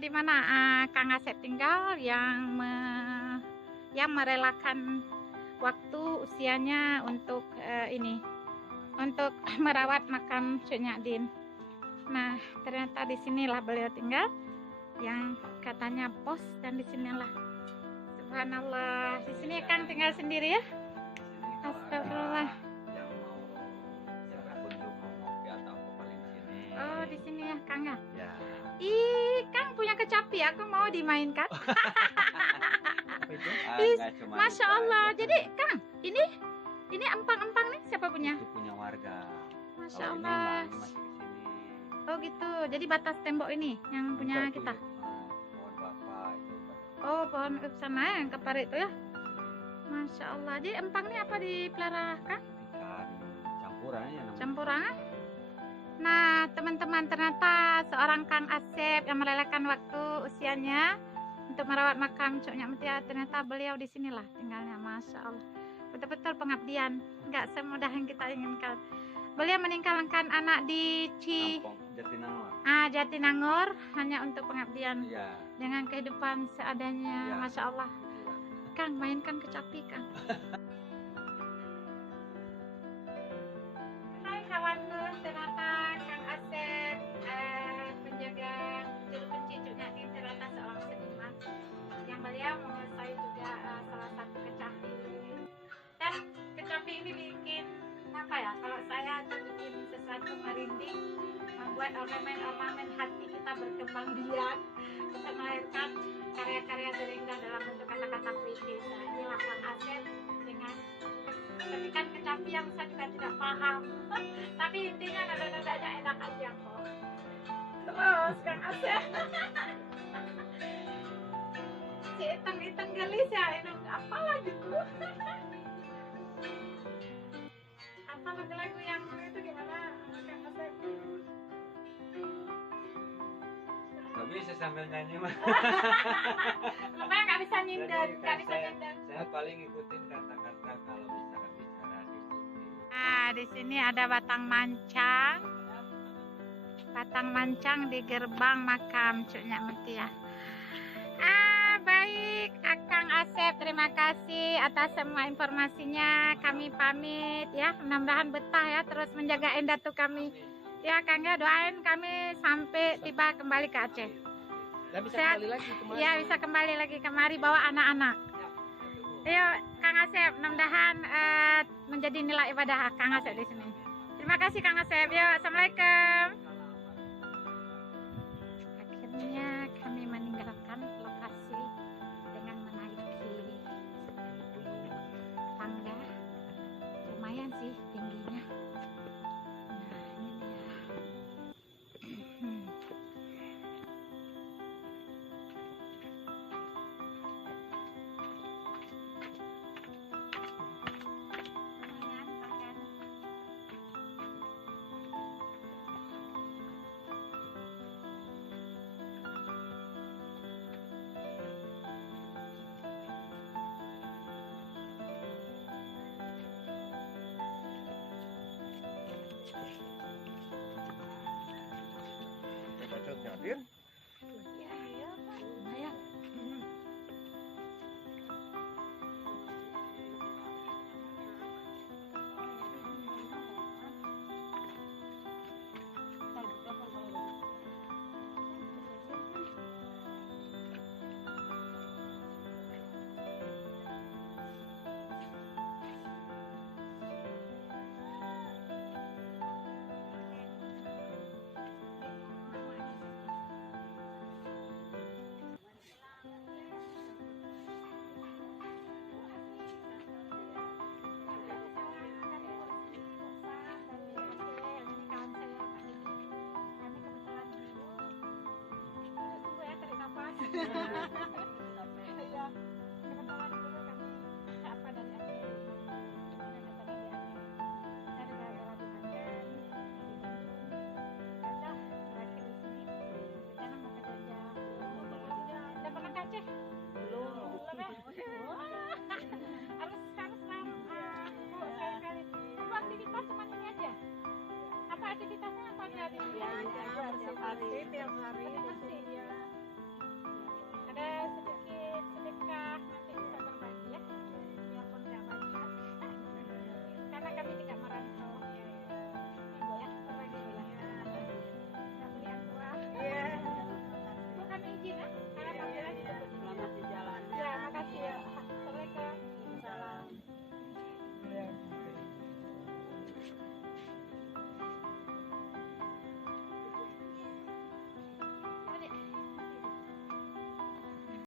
di mana Kang Asep tinggal yang merelakan waktu usianya untuk untuk merawat makam Cuk Nyadin. Nah, ternyata di sinilah beliau tinggal yang katanya pos, dan di sinilah. Subhanallah, di sini Kang tinggal sendiri ya? Astagfirullah. Oh, di sini ya Kang ya? Ya. Ih, Kang punya kecapi, aku mau dimainkan. Masya Allah. Jadi Kang, ini empang-empang nih siapa punya? Itu punya warga. Masya Kalau Allah. ini masih ke sini. Oh gitu. Jadi batas tembok ini yang punya Enggak, kita. Pohon kelapa itu. Oh, pohon sana yang kepar itu ya. Masya Allah. Jadi empang ini apa dipelihara Kang? Ikan campurannya namanya. Campuran? Nah, teman-teman, ternyata seorang Kang Asep yang merelakan waktu usianya untuk merawat makam Cuk Mutia, ternyata beliau di sinilah tinggalnya. Masya Allah. Betul-betul pengabdian, nggak semudah yang kita inginkan. Beliau meninggalkan anak di Jatinangor. Jatinangor hanya untuk pengabdian. Iya. Dengan kehidupan seadanya. Ya. Masya Allah. Kang, mainkan kecapi Kang. Hai kawanku, ternyata Kang Asep penjaga juru kunci Cuk Nyadin, ternyata seorang seniman yang beliau menguasai juga salah satu kecapi. Dan kecapi ini bikin apa ya, kalau saya itu bikin sesuatu merinding, membuat ornamen-ornamen hati kita berkembang biak untuk melahirkan karya-karya terindah dalam bentuk kata-kata puitis. Nah, inilah Kang Asep dengan petikan kecapi yang saya juga tidak paham, tapi intinya nada-nadanya enak aja kok. Terus Kang Asep si iteng-iteng gelis ya, enak apa lagi tuh. Apa lagu-lagu yang itu gimana Kang Asep? Gak bisa sambil nyanyi mah. Lumayan nggak bisa nyindir, nggak bisa nyindir. Saya paling ikutin kata-kata kalau misalkan bicara diikuti. Nah, di sini ada batang mancang di gerbang makam Cuk Mutia. Baik, Kang Asep, terima kasih atas semua informasinya. Kami pamit ya, mudah-mudahan betah ya, terus menjaga Endatu kami. Ya Kang ya, doain kami sampai tiba kembali ke Aceh. Dan bisa kembali lagi kemari. Ya, bisa kembali lagi kemari bawa anak-anak. Yuk Kang Asep, mudah-mudahan menjadi nilai ibadah Kang Asep di sini. Terima kasih Kang Asep. Yuk, assalamualaikum. Akhirnya kami meninggalkan lokasi dengan menaiki tangga. Lumayan sih tingginya. Nah, ini dia. Lumayan tangganya. Cuk Nyadin. Ya, lumayan. Iya, kebetulan dulu kami apa dari Aceh, gimana data dari Aceh. Saya juga lagi makan, udah berakhir di sini. Rencana mau ke Jogja. Udah pernah ke Aceh? Belum ya? Wah, harus Bu, sekali-kali. Ibu aktivitas cuma ini aja? Apa aktivitasnya apa aja di sini? Tiap hari